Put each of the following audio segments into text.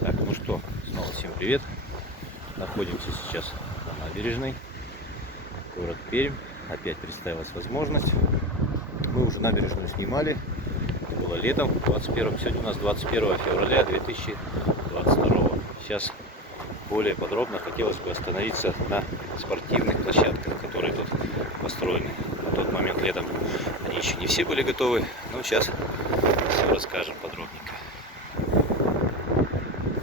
Так, ну что, снова всем привет. Находимся сейчас на набережной, город Пермь. Опять представилась возможность. Мы уже набережную снимали. Это было летом, 21. Сегодня у нас 21 февраля 2022. Сейчас более подробно хотелось бы остановиться на спортивных площадках, которые тут построены. На тот момент летом они еще не все были готовы, но сейчас все расскажем подробненько.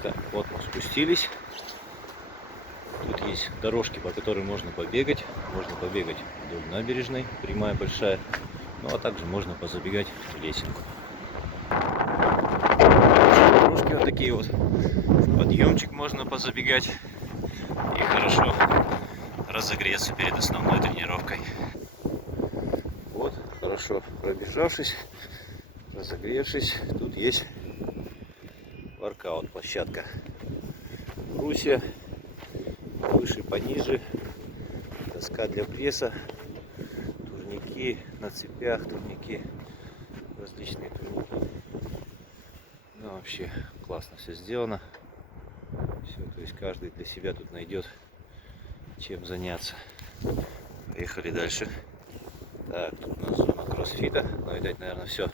Так, вот мы спустились. Тут есть дорожки, по которым можно побегать. Можно побегать вдоль набережной, прямая большая. Ну а также можно позабегать в лесенку. Дорожки вот такие вот. В подъемчик можно позабегать и хорошо разогреться перед основной тренировкой. Вот, хорошо пробежавшись, разогревшись, тут есть воркаут площадка. Брусья, выше, пониже, доска для пресса, турники на цепях, турники, различные турники. Ну, вообще классно все сделано. Все, то есть каждый для себя тут найдет чем заняться. Поехали дальше. Так, тут у нас зона кроссфита. Ну, видать, наверное, все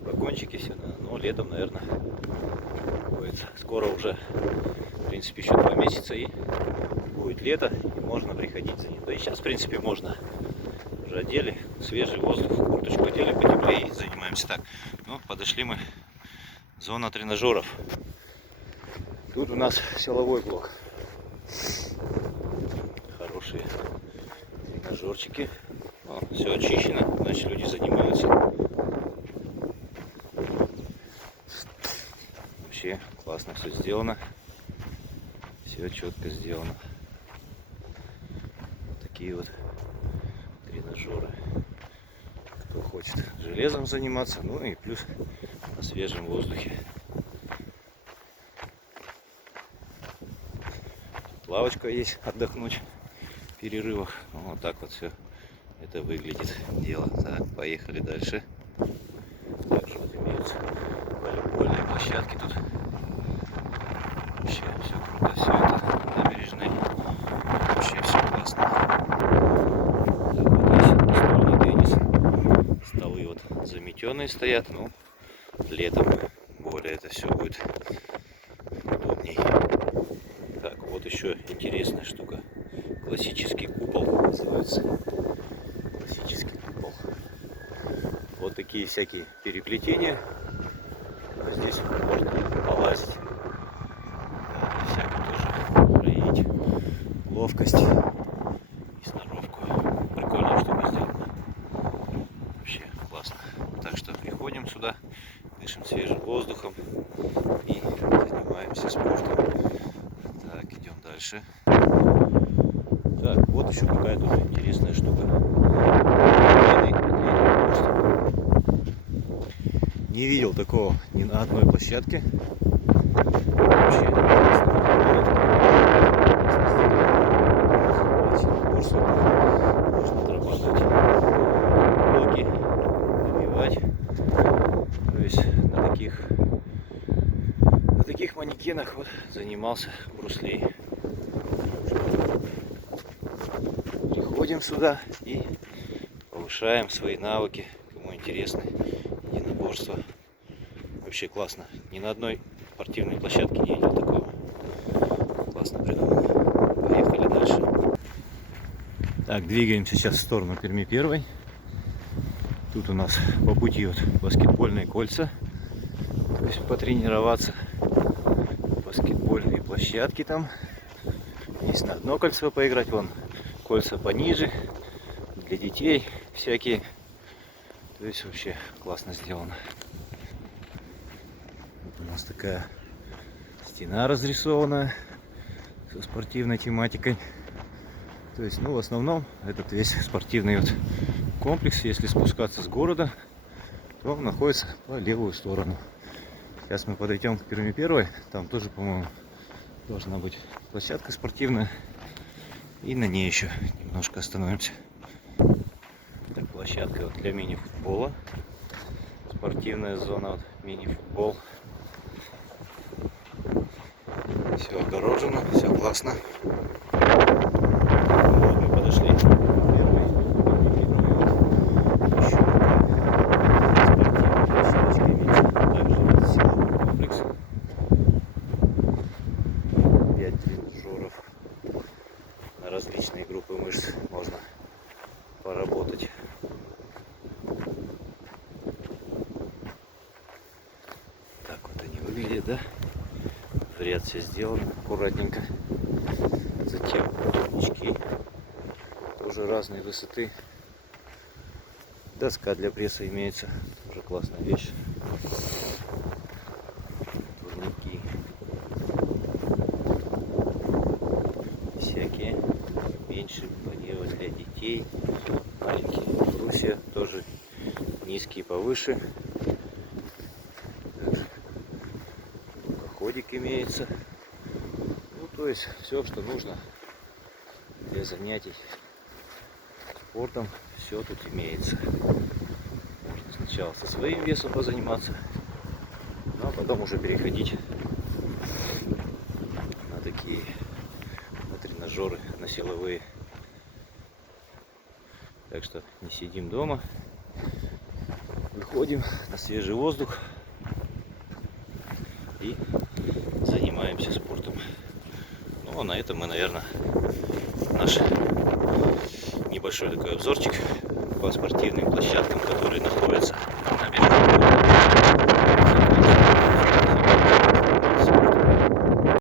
вагончики все, но летом, наверное, будет. Скоро уже, в принципе, еще 2 месяца и будет лето, и можно приходить за ним. Да и сейчас, в принципе, можно. Уже одели, свежий воздух, курточку одели потеплее и занимаемся. Так, ну, подошли мы. Зона тренажеров. Тут у нас силовой блок. Хорошие тренажерчики. Все очищено, значит, люди занимаются. Вообще классно все сделано. Все четко сделано. Такие вот тренажеры. Кто хочет железом заниматься, ну и плюс на свежем воздухе. Лавочка есть отдохнуть в перерывах. Ну, вот так вот все это выглядит дело. Так, поехали дальше. Также вот имеются волейбольные площадки тут. Вообще все круто, все это набережной. Вообще все классно. Так, вот есть настольный теннис. Столы вот заметенные стоят, ну летом более это все будет удобней. Так, вот еще интересная штука. Классический купол называется. Классический купол. Вот такие всякие переплетения. А здесь можно полазить. Да, всякое тоже проявить ловкость и сноровку. Прикольная штука сделана. Вообще классно. Так что приходим сюда, дышим свежим воздухом и занимаемся спортом. Так, идем дальше. Так, вот еще какая тоже интересная штука. Не видел такого ни на одной площадке. Вообще можно отрабатывать блоки, добивать. То есть на таких манекенах вот занимался Брюс Ли. Приходим сюда и повышаем свои навыки. Кому интересно единоборство. Вообще классно. Ни на одной спортивной площадке не видел такого. Классно придумал. Поехали дальше. Так, двигаемся сейчас в сторону Перми первой. Тут у нас по пути вот баскетбольные кольца. То есть потренироваться. Баскетбольные площадки там. Есть на одно кольцо поиграть. Вон кольца пониже. Для детей всякие. То есть вообще классно сделано. Вот у нас такая стена разрисованная со спортивной тематикой. То есть, ну, в основном этот весь спортивный вот комплекс, если спускаться с города, то он находится по левую сторону. Сейчас мы подойдем к Перми первой. Там тоже, по-моему, должна быть площадка спортивная. И на ней еще немножко остановимся. Так, площадка вот для мини-футбола. Спортивная зона, вот, мини-футбол. Все огорожено, все классно. Вот мы подошли к первой спортивной площадочке. Также силовой комплекс. 5 тренажеров на различные группы мышц можно поработать. Так вот они выглядят, да? В ряд все сделано аккуратненько. Затем турнички тоже разной высоты. Доска для пресса имеется, тоже классная вещь. Турники всякие, меньше маневры для детей, маленькие брусья, тоже низкие, повыше. Ходик имеется. Ну, то есть все, что нужно для занятий спортом, все тут имеется. Можно сначала со своим весом позаниматься, ну, а потом уже переходить на такие, на тренажеры, на силовые. Так что не сидим дома, выходим на свежий воздух и занимаемся спортом. Ну а на этом мы, наверное, наш небольшой такой обзорчик по спортивным площадкам, которые находятся